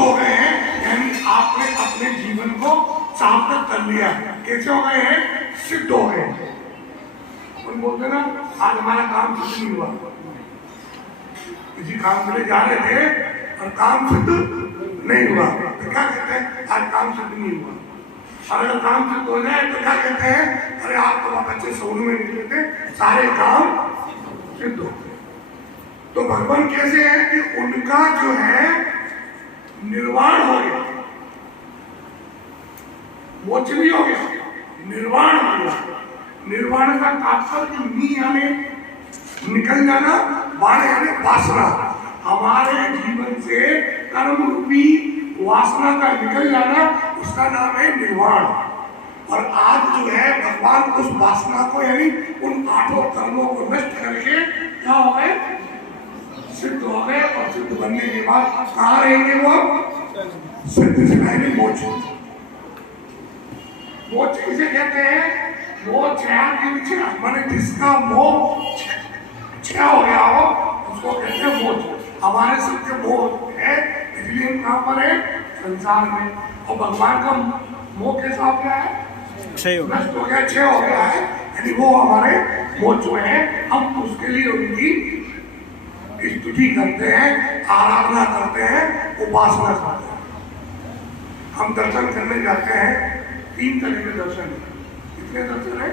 हो गए हैं, यानी आपने अपने जीवन को सार्थक कर लिया। कैसे हो गए हैं? सिद्ध हो गए। उन बोलते ना आज हमारा काम सिद्ध नहीं हुआ, किसी काम के लिए जा रहे थे और काम सिद्ध नहीं हुआ तो क्या कहते हैं? आज काम सिद्ध नहीं हुआ। और अगर काम सिद्ध हो जाए तो क्या कहते हैं? अरे आप तो बहुत अच्छे सौर में निकले थे, सारे काम सिद्ध हो गए। तो भगवान कैसे है कि उनका जो है निर्वाण हो गया, मोक्ष नहीं हो गया, निर्वाण हो गया। निर्वाण का तात्पर्य नी यानी निकल जाना, बाण यानी वासना। हमारे जीवन से कर्म रूपी वासना का निकल जाना, उसका नाम है निर्वाण। और आज जो है भगवान उस वासना को यानी उन 8 कर्मों को नष्ट करके क्या हो गए? सिद्ध हो गए। और सिद्ध बनने के बाद कहाँ रहेंगे वो? सिद्ध से रहेंगे मोक्ष। मोक्ष किसे कहते हैं? मोक्ष माने जिसका मोह छह हो गया हो उसको कहते हैं मोक्ष। हमारे सबके मोह है, इसलिए हम कहाँ पर है? संसार में। और भगवान का मोह कैसा हो गया है? नष्ट हो गया, छह हो गया है, यानी वो हमारे मोक्ष में है। हम उसके लिए उनकी स्तुति करते हैं, आराधना करते हैं, उपासना करते हैं। हम दर्शन करने जाते हैं, 3 तरह के दर्शन है। कितने दर्शन है?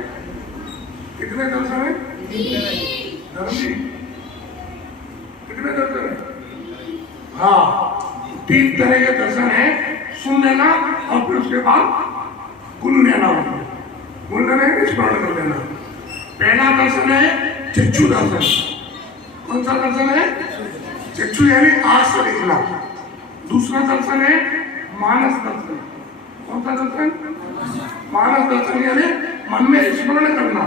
कितने दर्शन है? धर्मी कितने दर्शन है? हाँ, 3 तरह के दर्शन है। सुन लेना और फिर उसके बाद गुण लेना, गुण लेना स्मरण कर लेना। पहला दर्शन है चक्षु दर्शन। कौन सा दर्शन है? चक्षु यानी आंख से देखना। दूसरा दर्शन है मानस दर्शन। कौन सा दर्शन? मानस दर्शन यानी मन में स्मरण करना।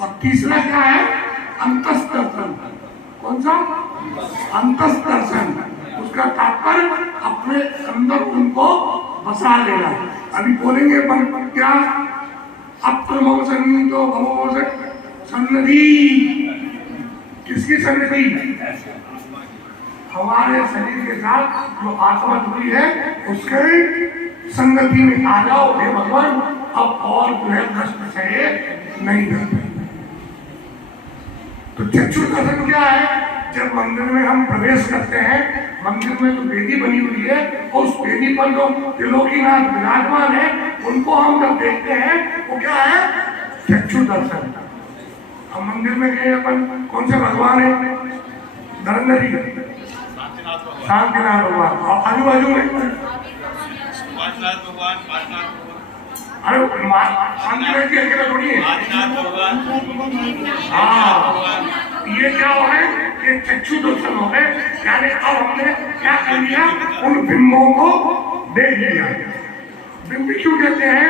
और तीसरा क्या है? अंतस दर्शन। कौन सा? अंतस दर्शन। उसका तात्पर्य अपने अंदर उनको बसा लेना। अभी बोलेंगे पर क्या? अप्रमोचन तो भवोचन सन्नति। किसकी सन्निधि? हमारे शरीर के साथ जो आत्मा जुड़ी है उसके संगति में आ जाओ हे भगवान। अब और जो है कष्ट से नहीं करते। तो चक्षु दर्शन क्या है? जब मंदिर में हम प्रवेश करते हैं, मंदिर में जो वेदी बनी हुई है और उस वेदी पर जो त्रिलोकीनाथ विराजमान है उनको हम जब देखते हैं वो क्या है? चक्षु दर्शन। हम मंदिर में गए, अपन कौन से भगवान है? धर्मधर जी, शांतिनाथ भगवान। और आजू बाजू में अरे शांतिनाथ जी अकेले थोड़ी है। हाँ, ये क्या हो गए? ये चक्षु दर्शन हो गए। यानी अब हमने क्या कर लिया? उन बिंबों को देख लिया। बिंब क्यों कहते हैं?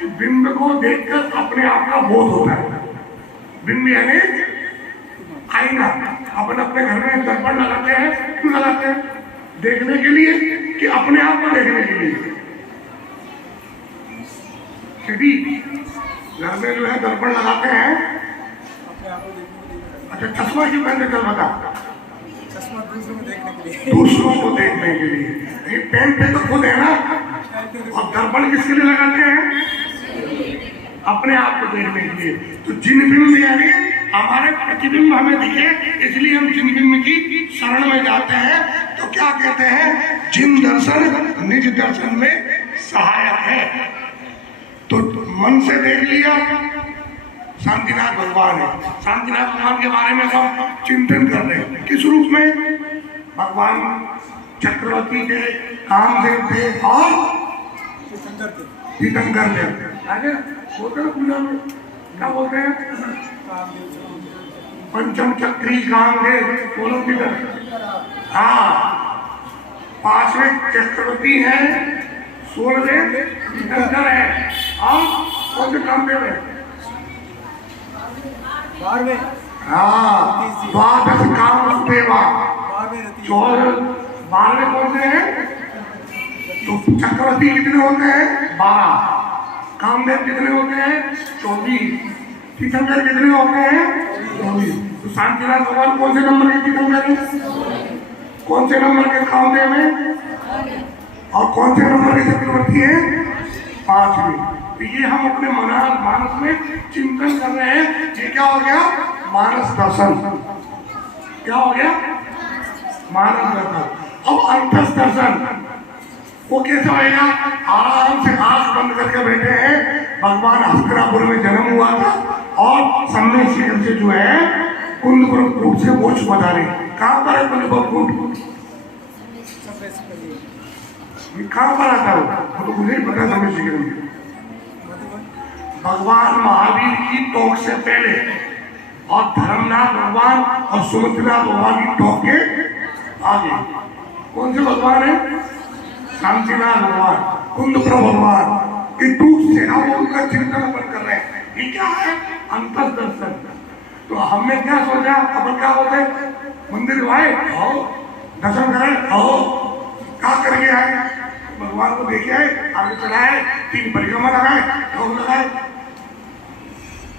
कि बिंब को देखकर अपने आप का बोध होता है। बिंब यानी आईना। अपन अपने घर में दर्पण लगाते हैं, क्यों लगाते हैं? देखने के लिए कि अपने आप को देखने के लिए। यदि घर में जो है दर्पण लगाते हैं, अच्छा चश्मा क्यों पहनते? चल बता। चश्मा दूसरों को देखने के लिए। दूसरों को देखने के लिए। पेन पे तो खुद है ना। और दर्पण किसके लिए लगाते हैं? अपने आप को देखने के लिए। तो जिन बिंब यानी हमारे प्रतिबिंब हमें दिखे, इसलिए हम जिन बिंब की शरण में जाते हैं। तो क्या कहते हैं? जिन दर्शन निज दर्शन में सहायक है। तो मन से देख लिया, शांतिनाथ भगवान है। शांतिनाथ भगवान के बारे में हम चिंतन कर रहे हैं। किस रूप में? भगवान चक्रवर्ती थे, कामदेव थे और तीर्थंकर थे। आगे बोलते हैं पूजा में क्या बोलते हैं? पंचम चक्री कामदेव। बोलो किधर? हाँ, 5वें चक्रवर्ती है, 16वें तीर्थंकर है और कौन से कामदेव है? 12वें। हाँ, 12 कामदेवा। 12वें कौन से हैं? तो चक्रवर्ती कितने होते हैं? 12। कामदेव कितने होते हैं? 24। तीर्थंकर कितने होते हैं? 24। तो शांतिनाथ भगवान कौन से नंबर के तीर्थंकर हैं? कौन से नंबर के खाते में और कौन से नंबर के चक्रवर्ती है? 5वें। तो ये हम अपने मानस में चिंतन कर रहे हैं। ये क्या हो गया? मानस दर्शन। क्या हो गया? मानस दर्शन। अब अंतस दर्शन वो कैसे होएगा? आराम से आंख बंद करके बैठे हैं, भगवान हस्तिनापुर में जन्म हुआ था और सामने शिखर से जो है कुंदपुर कूट से मोक्ष बता रहे। कहाँ पर है कुंदपुर कूट? कहाँ पर आता है वो तो मुझे पता समय शिखर में। भगवान महावीर की टोक से पहले और धर्मनाथ भगवान और सुमित्रा भगवान की टोक के आगे कौन से भगवान है? शांतिनाथ भगवान, कुंदपुर भगवान की टूक से हम उनका चिंतन अपन कर रहे हैं। ये क्या है? अंतर दर्शन। तो हमने क्या सोचा? अपन क्या बोलते? मंदिर आए आओ, दर्शन करें आओ, क्या करके आए? भगवान को देखे आए, आगे चढ़ाए, 3 परिक्रमा लगाए, ढोल लगाए,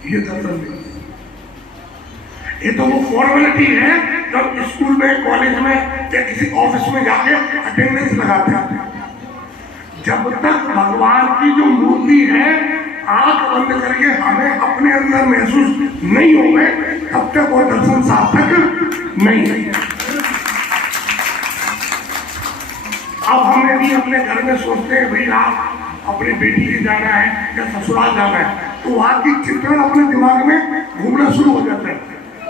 ये दर्शन नहीं। ये तो वो फॉर्मेलिटी है जब स्कूल में, कॉलेज में या किसी ऑफिस में जाके अटेंडेंस लगाते हैं। जब तक भगवान की जो मूर्ति है आंख बंद करके हमें अपने अंदर महसूस नहीं हो गए, तब तक वो दर्शन सार्थक नहीं है। अब हमें भी अपने घर में सोचते हैं भाई आप अपनी बेटी के जाना है या ससुराल जाना है, तो वहां की चित्रण अपने दिमाग में घूमना शुरू हो जाता है।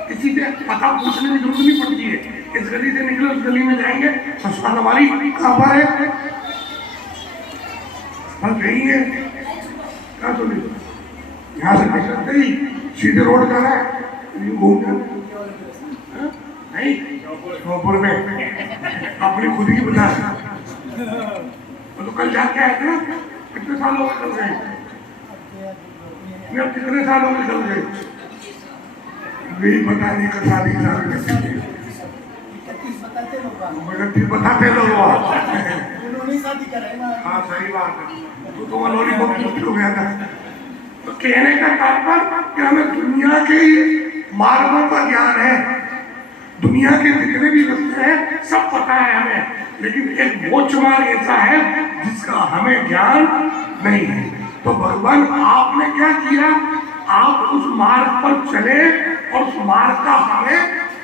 किसी से पता पूछने की जरूरत नहीं पड़ती है। इस गली से निकले उस गली में जाएंगे, ससुराल हमारी कहाँ पर है? बस यही है। क्या तो नहीं, यहाँ से निकलते ही सीधे रोड जाना है, घूमना नहीं जौनपुर में अपनी खुद की बता। तो कल जाके आए थे ना, कितने साल हो गए चल गए? कितने साल हो गए चल गए? यही पता नहीं कर शादी बताते लोग। हाँ सही बात है। तो लॉलीपॉप मुश्किल हो गया था। तो कहने का तात्पर्य कि हमें दुनिया के मार्गों का ज्ञान है, दुनिया के जितने भी रास्ते हैं सब पता है हमें, लेकिन एक मोक्ष मार्ग ऐसा है जिसका हमें ज्ञान नहीं है। तो भगवान आपने क्या किया? आप उस मार्ग पर चले और उस मार्ग का हमें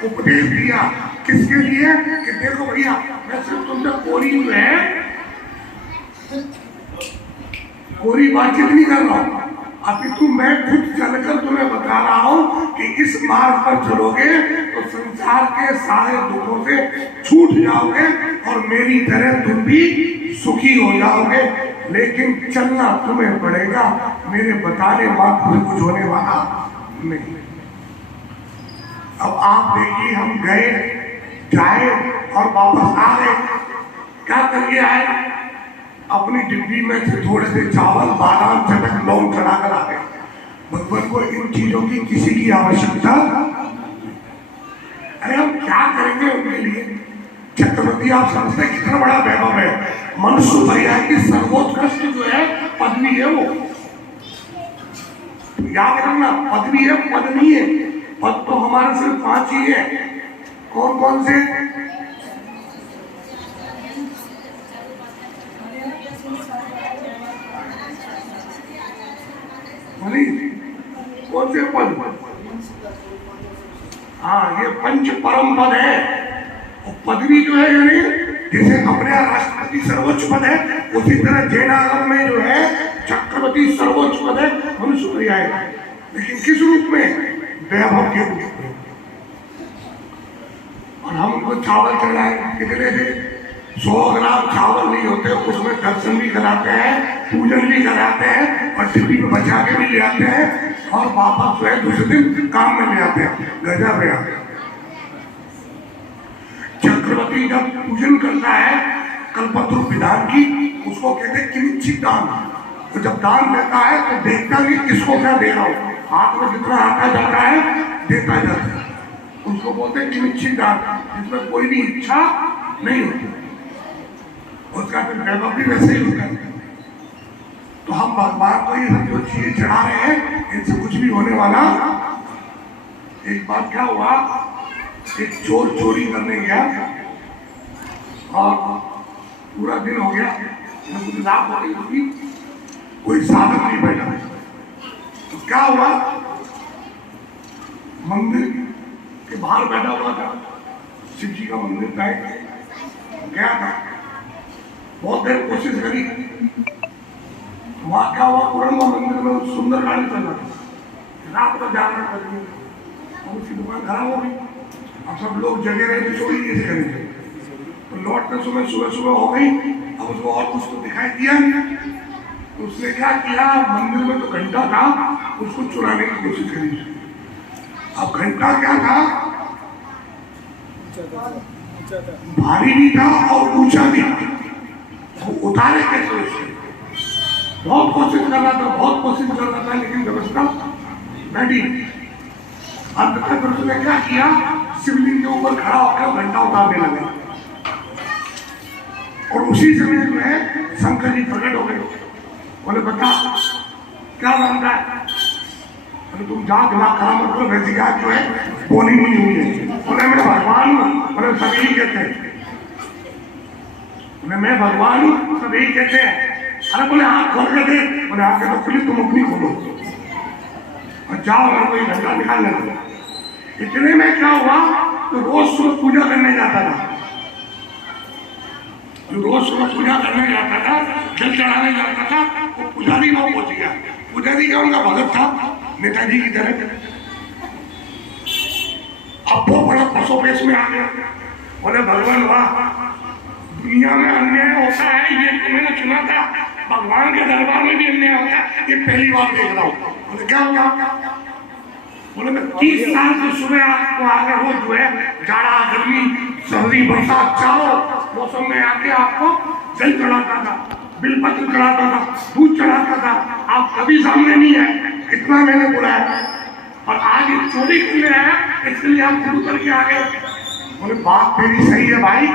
उपदेश दिया। किसके लिए? कि देखो भैया, मैं सिर्फ तुमसे कोरी जो है कोरी बातचीत नहीं कर रहा हूँ, अपितु मैं खुद चलकर तुम्हें बता रहा हूँ कि इस मार्ग पर चलोगे तो संसार के सारे दुखों से छूट जाओगे और मेरी तरह तुम भी सुखी हो जाओगे। लेकिन चलना तुम्हें पड़ेगा, मेरे बताने मात्र कुछ होने वाला नहीं। अब आप देखिए, हम गए जाए और वापस आ गए, क्या करके आए? अपनी डिब्बी में से थोड़े से चावल, बादाम, चटक, लौंग चढ़ा कर आ गए। भगवान को इन चीजों की किसी की आवश्यकता। अरे हम क्या करेंगे उनके लिए? चक्रवर्ती आप समझते कितना बड़ा वैभव है। मनुष्य भैया की सर्वोत्कृष्ट जो है पदवी है, वो याद रखना, पदवी है, पद नहीं है। पद तो हमारे सिर्फ 5 ही है। कौन कौन से? कौन से पद? हाँ, ये पंच परम पद है। और पदवी जो है, यानी जैसे अपने राष्ट्रपति सर्वोच्च पद है, उसी तरह जैन आगम में जो है चक्रवर्ती सर्वोच्च पद है, मनुष्य प्रिया है। लेकिन किस रूप में? वैभव के रूप में। और हम उनको चावल चढ़ाए, कितने थे? 100 ग्राम चावल नहीं होते, उसमें दर्शन भी कराते हैं, पूजन भी कराते हैं और डिब्बी में बचा के भी ले आते हैं और वापस जो है दूसरे दिन काम में ले आते हैं। गजब है। चक्रवर्ती जब पूजन करता है कल्पतरु विधान की, उसको कहते हैं किंचित दान। तो जब दान देता है तो देखता नहीं किसको क्या दे रहा हूँ, हाथ में जितना आता जाता है देता जाता है, उसको बोलते हैं किंचित दान, जिसमें कोई भी इच्छा नहीं होती। उसका फिर वैभव भी वैसे ही होता है। तो हम भगवान को ये सब जो चीजें चढ़ा रहे हैं, इनसे कुछ भी होने वाला। एक बार क्या हुआ, एक चोर चोरी करने गया और पूरा दिन हो गया, मुझे रात हो गई होगी, कोई साधन नहीं बैठा। तो क्या हुआ, मंदिर के बाहर बैठा हुआ था, शिव जी का मंदिर था, गया था, बहुत देर कोशिश करी, वहां क्या हुआ, तुरंत मंदिर में सुंदर गाड़ी चल रहा था, रात को जागरण करेंगे और उसकी दुकान खराब हो गई। अब सब लोग जगे रहे थे, चोरी कैसे करेंगे, तो लौटते सुबह सुबह हो गई। अब उसको और कुछ तो दिखाई दिया नहीं, तो उसने क्या किया, मंदिर में तो घंटा था, उसको चुराने की कोशिश करी। अब घंटा क्या था, भारी भी था और ऊंचा भी था, तो उतारे कैसे उससे, बहुत कोशिश कर रहा था, बहुत कोशिश कर रहा था, लेकिन व्यवस्था बैठी। अंत तक उसने क्या किया, शिवलिंग के ऊपर खड़ा होकर घंटा उतारने लगा, और उसी समय जो है शंकर जी प्रकट हो गए। बोले बता क्या बनता है, बोले तुम जा दिमाग खराब मत करो, वैसी क्या जो है बोली नहीं हुई है। बोले मैं भगवान हूँ, बोले सभी कहते हैं, बोले मैं भगवान हूँ, सभी कहते हैं। अरे बोले आँख खोल के दे, बोले आँखें तो खुली, तुम अपनी खोलो और जाओ, अगर कोई घंटा निकाल लेना। इतने में क्या हुआ, तो रोज सुबह पूजा करने जाता था, जो रोज सुबह पूजा करने जाता था, जल चढ़ाने जाता था, वो पुजारी वहां पहुंच गया। पुजारी का उनका भगत था, नेताजी की तरह। अब वो बड़ा पसोपेश में आ गया, बोले भगवान वाह, दुनिया में अन्याय होता है ये तो मैंने सुना था, भगवान के दरबार में भी अन्याय होता है, ये पहली बार देख रहा हूँ। बोले क्या हुआ, बोले मैं 30 साल से सुबह आपको आगे रोज जो है जाड़ा गर्मी सर्दी बरसात चारों मौसम में आके आपको जल चढ़ाता था, बिलपत्र चढ़ाता था, दूध चढ़ाता था, आप कभी सामने नहीं आए, इतना मैंने बुलाया, और आज ये चोरी करने आया, इसलिए आप खुद उतर के आ गए। बोले बात मेरी सही है भाई,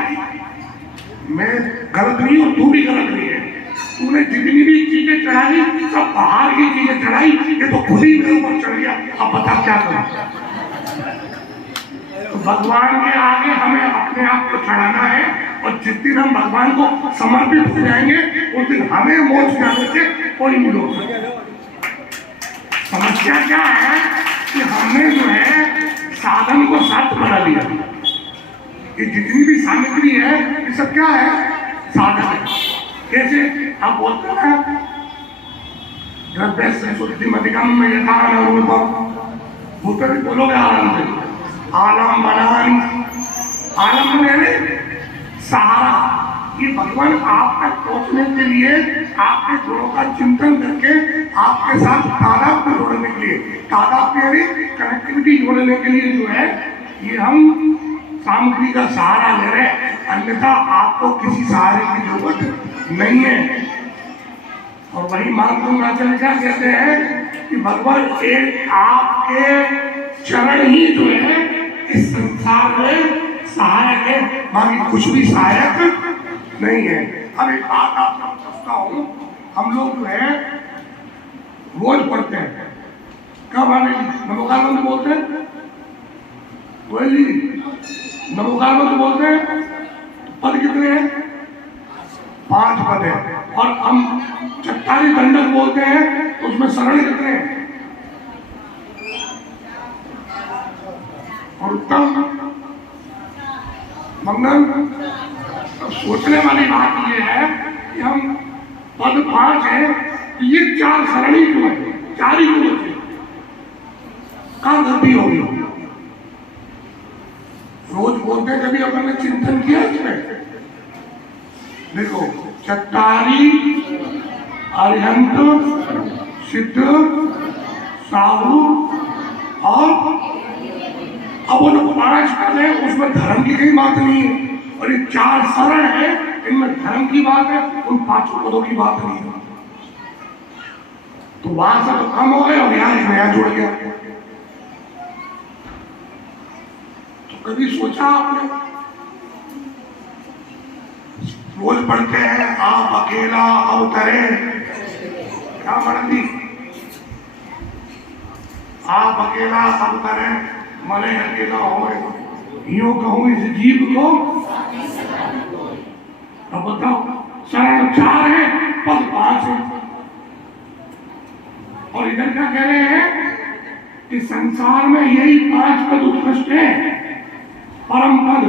मैं गलत नहीं हूँ, तू भी गलत नहीं है, तूने जितनी भी चीजें चढ़ाई सब बाहर की चीजें चढ़ाई, ये तो खुद ही मेरे ऊपर चढ़ गया, अब बता क्या करूं। तो भगवान के आगे हमें अपने आप को चढ़ाना है, और जिस दिन हम भगवान को समर्पित हो जाएंगे उस दिन हमें मोक्ष जाने से कोई नहीं रोक सकता। समस्या क्या है कि हमने जो है साधन को साथ बना लिया, ये जितनी भी सामग्री है ये सब क्या है, साधन है। कैसे आप बोलते हैं द्रव्य से शुद्धिमतिकम यथा रूपम, भूतर बोलोगे आराम से, आलम बनानी, आलम यानी सहारा, ये भगवान आप तक पहुंचने के लिए आपके गुणों का चिंतन करके आपके साथ तादात्म्य जोड़ने के लिए, तादात्म्य यानी कनेक्टिविटी जोड़ने के लिए जो है ये हम सामग्री का सहारा ले रहे हैं, अन्यथा आपको किसी सहारे की जरूरत नहीं है। और वही मार्गदर्शन क्या कहते हैं कि भगवान एक आपके चरण ही जो है इस संसार में सहायक है, बाकी कुछ भी सहायक नहीं है। अब एक बात आपको पूछता हूँ, हम लोग जो है रोज पढ़ते हैं, कब आने नमोकानंद बोलते हैं, वही नमोकानंद बोलते हैं, पद कितने हैं, 5 पद है, और हम 44 दंडक बोलते हैं, उसमें शरण कितने हैं, और उत्तम मंगल। सोचने वाली बात यह है कि हम पद 5 है, ये 4 सरणी क्यों है, 4 ही क्यों है, कहाँ गलती होगी। रोज बोलते हैं, कभी अपन ने चिंतन किया इसमें, देखो चट्टारी, अरिहंत, सिद्ध, साहू, और अब वो 5 पद है, उसमें धर्म की कोई बात नहीं है, और ये 4 शरण है, इनमें धर्म की बात है, उन 5 पदों की बात नहीं है। तो वहां से तो कम हो गए और यहाँ एक नया जुड़ गया। तो कभी सोचा आपने, रोज पढ़ते हैं आप अकेला अवतरे, क्या मर्दी, आप अकेला अवतरे मने अकेला हो, यूं कहूं इस जीव को अब बताओ, शरण 4 है, पद 5 है। और इधर क्या कह रहे हैं कि संसार में यही 5 पद उत्कृष्ट है, परम पद।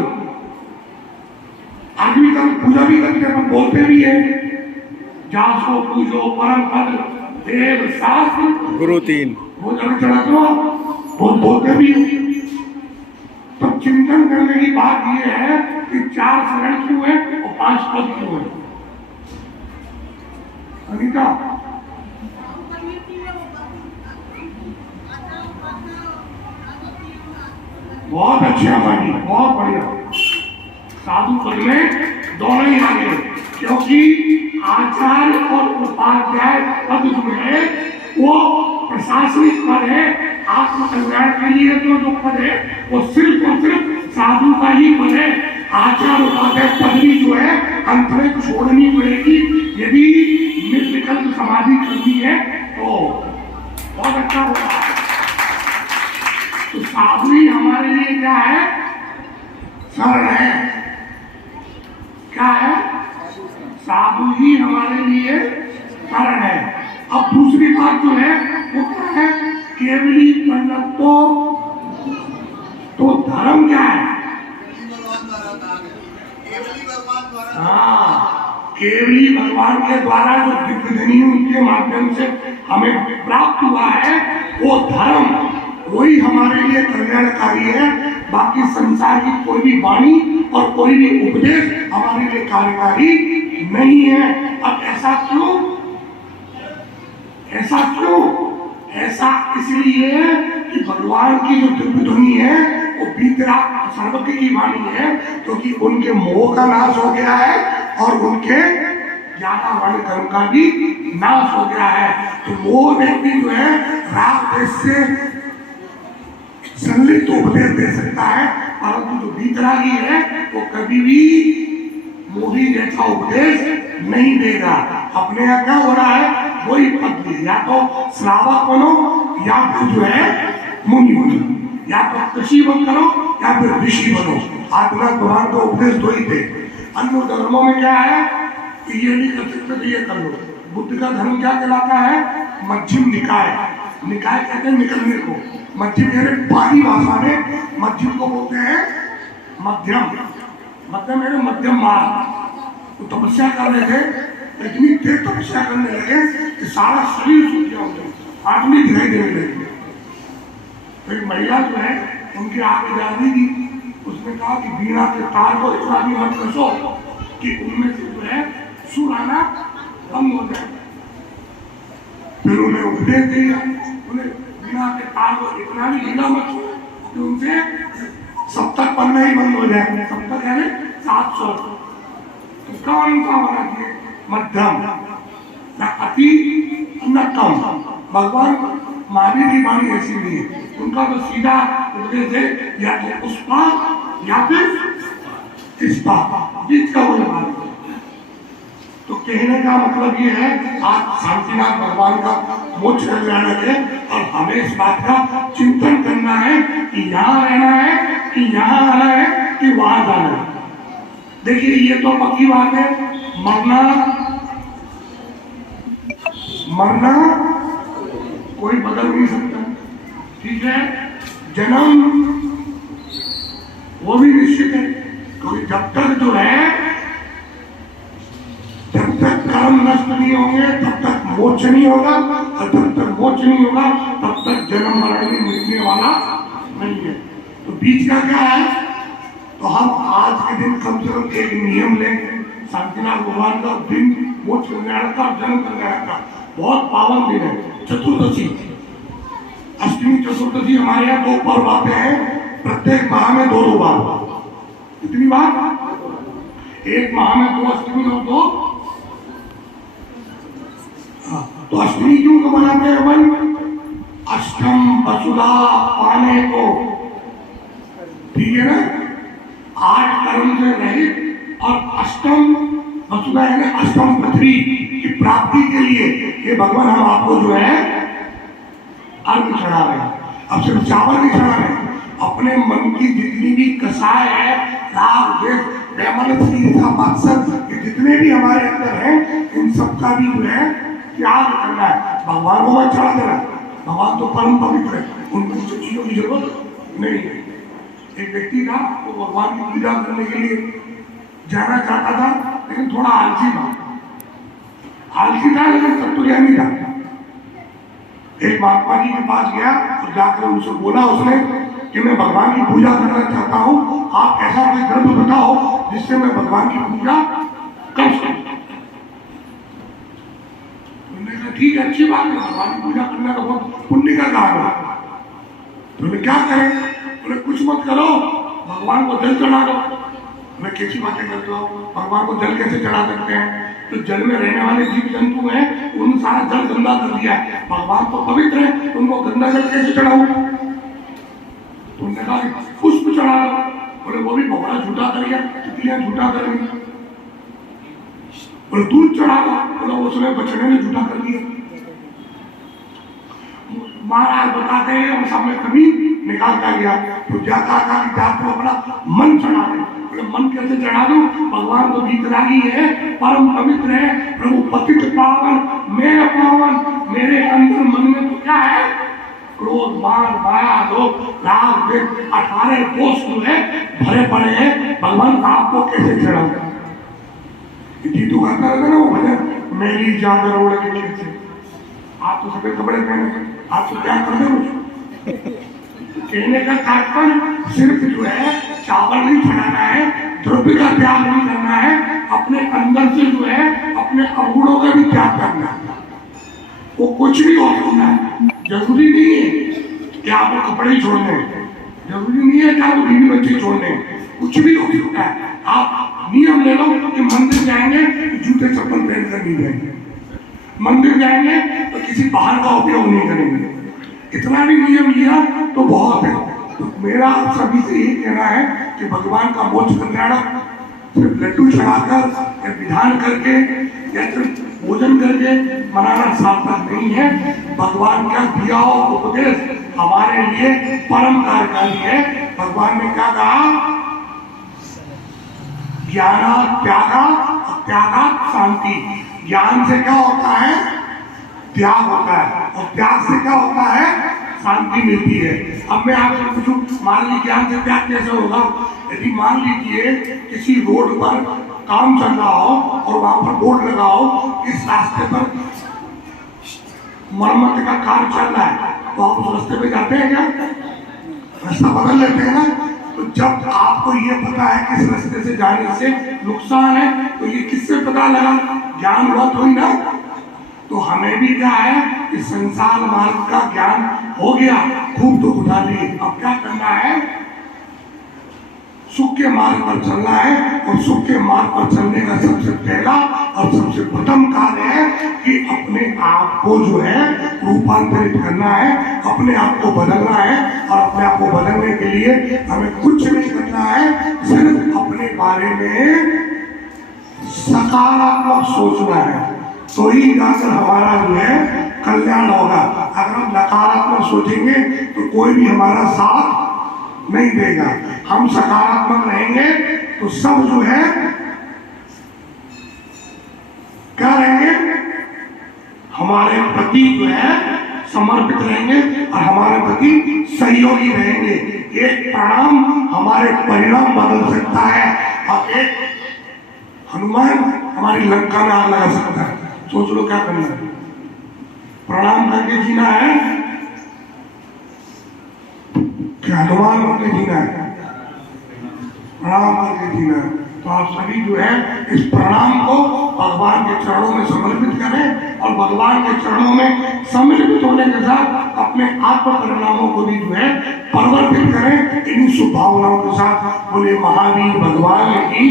आदमी का पूजा भी करते हैं, बोलते भी है, जासो पूजो परम पद देव शास्त्र गुरु 3 वो जब चढ़ाते हो वो बोलते भी हो। तो चिंतन करने की बात यह है कि 4 शरण क्यों है और 5 पद क्यों है। अनीता, बहुत अच्छा बानी, बहुत बढ़िया। साधु पद में दोनों ही आ गए, क्योंकि आचार्य और उपाध्याय पद जो है वो प्रशासनिक पद है। आत्म कल्याण के लिए तो जो पद है वो सिर्फ और सिर्फ साधु का ही पद है। आचार्य उपाध्याय पदवी जो है अंत में छोड़नी पड़ेगी यदि निर्विकल्प समाधि करनी है तो बहुत अच्छा होगा। तो साधु ही हमारे लिए क्या है, शरण है। क्या है, साधु ही हमारे लिए शरण है। अब दूसरी बात जो है वो क्या है, केवली पंडितो तो धर्म क्या है, हाँ, केवली भगवान के द्वारा जो दिव्य धनी उनके माध्यम से हमें प्राप्त हुआ है वो धर्म, वही हमारे लिए कल्याणकारी है। बाकी संसार की कोई भी वाणी और कोई भी उपदेश हमारे लिए कार्यकारी नहीं है। अब ऐसा क्यों, ऐसा क्यों? ऐसा इसलिए कि भगवान की जो दिव्य ध्वनि है वो बीतराग सर्वज्ञ की वाणी है, क्योंकि उनके मोह का नाश हो गया है और उनके ज्यादा वाणी कर्म का भी नाश हो गया है। तो वो व्यक्ति जो है राग देश से संलिप्त उपदेश दे सकता है, परंतु जो बीतरागी है वो कभी भी मोही जैसा उपदेश नहीं देगा। अपने यहाँ क्या हो रहा है, वही पद ले, या तो श्रावक बनो या फिर जो है मुनि बनो, या तो कृषि बन करो या फिर ऋषि बनो। आत्मा भगवान को उपदेश दो ही थे। अन्य धर्मों में क्या है कि ये नहीं कर सकते तो ये कर लो। बुद्ध का धर्म क्या कहलाता है, मध्यम निकाय। निकाय कहते हैं निकलने को, मध्यम यानी पाली भाषा में मध्यम को बोलते हैं मध्यम। मध्यम यानी मध्यम मार्ग। तो तपस्या कर रहे थे, इतनी देर तपस्या करने लगे कि सारा शरीर सूख गया, आदमी दिखाई देने लगे। तो एक महिला जो है उनके आगे जा रही थी, उसने कहा कि बीना के तार को इतना भी मत कसो कि उनमें से जो है सुर आना बंद हो जाए। फिर उन्हें उपदेश दिया, उन्हें बीना के तार को इतना भी ढीला मत कि उनसे सप्तक पन्ना ही बंद हो जाए। सप्तक यानी 700। इसका उनका होना चाहिए मध्यम, न अति न कम। भगवान महावीर की वाणी ऐसी नहीं है, उनका तो सीधा उपदेश है, या तो उस पार या फिर इस पार, बीच का वो मार्ग। तो कहने का मतलब ये है आज शांतिनाथ भगवान का मोक्ष कल्याण है और हमें इस बात का चिंतन करना है कि यहाँ रहना है कि यहाँ आना है कि वहां जाना है। देखिए ये तो पक्की बात है, मरना कोई बदल नहीं सकता, ठीक है। जन्म वो भी निश्चित है, क्योंकि जब तक जो है, जब तक कर्म नष्ट नहीं होंगे तब तक मोक्ष नहीं होगा, और जब तक मोक्ष नहीं होगा तब तक जन्म मरण में मिलने वाला नहीं है। तो बीच का क्या है, तो हम आज के दिन कम से कम एक नियम लेंगे, शांतिनाथ भगवान का दिन मोक्ष कल्याण का, जन्म कल्याण का बहुत पावन दिन है। चतुर्दशी, अष्टमी चतुर्दशी हमारे यहाँ 2 पर्व आते हैं, प्रत्येक माह में 2 बार। कितनी बार, एक माह में 2 अष्टमी और 2। तो अष्टमी क्यों को मनाते हैं भाई, अष्टम वसुधा पाने को, ठीक है ना, 8 कर्म से रहित, और अष्टम वसुधा यानी अष्टम पृथ्वी की प्राप्ति के लिए ये भगवान हम आपको जो है अर्घ चढ़ा रहे हैं। अब सिर्फ चावल नहीं चढ़ा रहे, अपने मन की जितनी भी कसाय है, राग द्वेष बेमनसी का मकसद कि जितने भी हमारे अंदर हैं इन सबका भी जो है त्याग करना है। भगवान को मत चढ़ा देना, भगवान तो परम पवित्र है, उनको चीजों की जरूरत नहीं है। एक व्यक्ति था वो भगवान की पूजा करने के लिए जाना चाहता था, लेकिन थोड़ा आलसी था लेकिन तत्वज्ञानी था। एक महात्मा जी के पास गया और जाकर उनसे बोला उसने कि मैं भगवान की पूजा करना चाहता हूँ, आप ऐसा कोई ग्रंथ बताओ जिससे मैं भगवान की पूजा कर सकूं। उन्होंने कहा ठीक है, अच्छी बात है, भगवान की पूजा करने का बहुत पुण्य का काम है। तो क्या करें? बोले कुछ मत करो, भगवान को जल चढ़ा दो। मैं कैसी बातें करता हूँ, भगवान को जल कैसे चढ़ा सकते हैं? तो जल में रहने वाले जीव जंतु हैं, उन्होंने सारा जल गंदा कर दिया है, भगवान तो पवित्र है, उनको गंदा जल कैसे चढ़ाऊं? तो उन्होंने कहा पुष्प चढ़ा दो। बोले वो भी भगवान झूठा कर गया, तितलियां झूठा कर गई। बोले दूध चढ़ा दो। बोले उसने बछड़े ने झूठा कर दिया। महाराज बताते हैं और सामने कभी निकालता गया तो जाता को अपना मन चढ़ा दे। बोले मन कैसे चढ़ा दूं? भगवान तो वितरागी है, परम पवित्र है, प्रभु पतित पावन, मैं पावन, मेरे अंदर मन में तो क्या है? क्रोध, मान, माया, लोभ, राग, द्वेष, 18 दोष जो है भरे पड़े हैं। भगवान आपको कैसे चढ़ाऊं? जीतू गाता रहता ना वो भजन, मेरी जागर ओढ़ के नीचे। आप तो सफेद कपड़े पहने, आप तो क्या कर रहे? कहने का तात्पर्य सिर्फ जो है चावल नहीं चढ़ाना है, द्रव्य का त्याग नहीं करना है, अपने अंदर से जो है अपने अवगुणों का भी त्याग करना है। वो कुछ भी हो सकता है, जरूरी नहीं है कि आपको कपड़े ही छोड़ने, जरूरी नहीं है कि आपको बीवी बच्चे छोड़ने, कुछ भी हो सकता है। आप नियम ले लो कि मंदिर जाएंगे तो जूते चप्पल पहन कर नहीं जाएंगे, मंदिर जाएंगे तो किसी वाहन का उपयोग नहीं करेंगे। इतना भी नियम लिया तो बहुत है। तो मेरा आप सभी से यही कहना है कि भगवान का मोक्ष कल्याण सिर्फ लड्डू चढ़ाकर या विधान करके या सिर्फ भोजन करके मनाना सार्थक नहीं है। भगवान का दिया हुआ उपदेश हमारे लिए परम कार्यकारी है। भगवान ने क्या कहा? ज्ञाना त्यागा, त्यागा शांति। ज्ञान से क्या होता है? त्याग होता है, और त्याग से क्या होता है? शांति मिलती है। अब मैं आपसे पूछूं, मान लीजिए ज्ञान से त्याग कैसे होगा? यदि मान लीजिए किसी रोड पर काम चल रहा हो और वहां पर बोर्ड लगा हो, इस रास्ते पर मरम्मत का कार्य चल रहा है, तो आप उस रास्ते पे जाते हैं क्या? रास्ता बदल लेते हैं ना। तो जब आपको ये पता है कि इस रास्ते से जाने से नुकसान है, तो ये किससे पता लगा? ज्ञान हुआ तो ही ना। तो हमें भी क्या है कि संसार मार्ग का ज्ञान हो गया, खूब तो उठा ली। अब क्या करना है? सुख के मार्ग पर चलना है, और सुख के मार्ग पर चलने का सबसे पहला और सबसे प्रथम कार्य है कि अपने आप को जो है रूपांतरित करना है, अपने आप को बदलना है। और अपने आप को बदलने के लिए हमें कुछ नहीं करना है, सिर्फ अपने बारे में सकारात्मक सोचना है, तो ही जाकर हमारा जो है कल्याण होगा। अगर हम नकारात्मक सोचेंगे तो कोई भी हमारा साथ नहीं देगा। हम सकारात्मक रहेंगे तो सब जो है क्या रहेंगे? हमारे प्रति जो है समर्पित रहेंगे और हमारे प्रति सहयोगी रहेंगे। एक प्रणाम हमारे परिणाम बदल सकता है, और एक हनुमान हमारी लंका में आग लगा सकता है। सोच लो क्या करना है? प्रणाम करके जीना है कि हनुमान करके जीना है? प्रणाम करके जीना है। तो आप सभी जो है इस प्रणाम को भगवान के चरणों में समर्पित करें, और भगवान के चरणों में समर्पित होने के साथ अपने आत्म परिणामों को भी जो है परिवर्तित करें। इन शुभ भावनाओं के साथ बोले महावीर भगवान की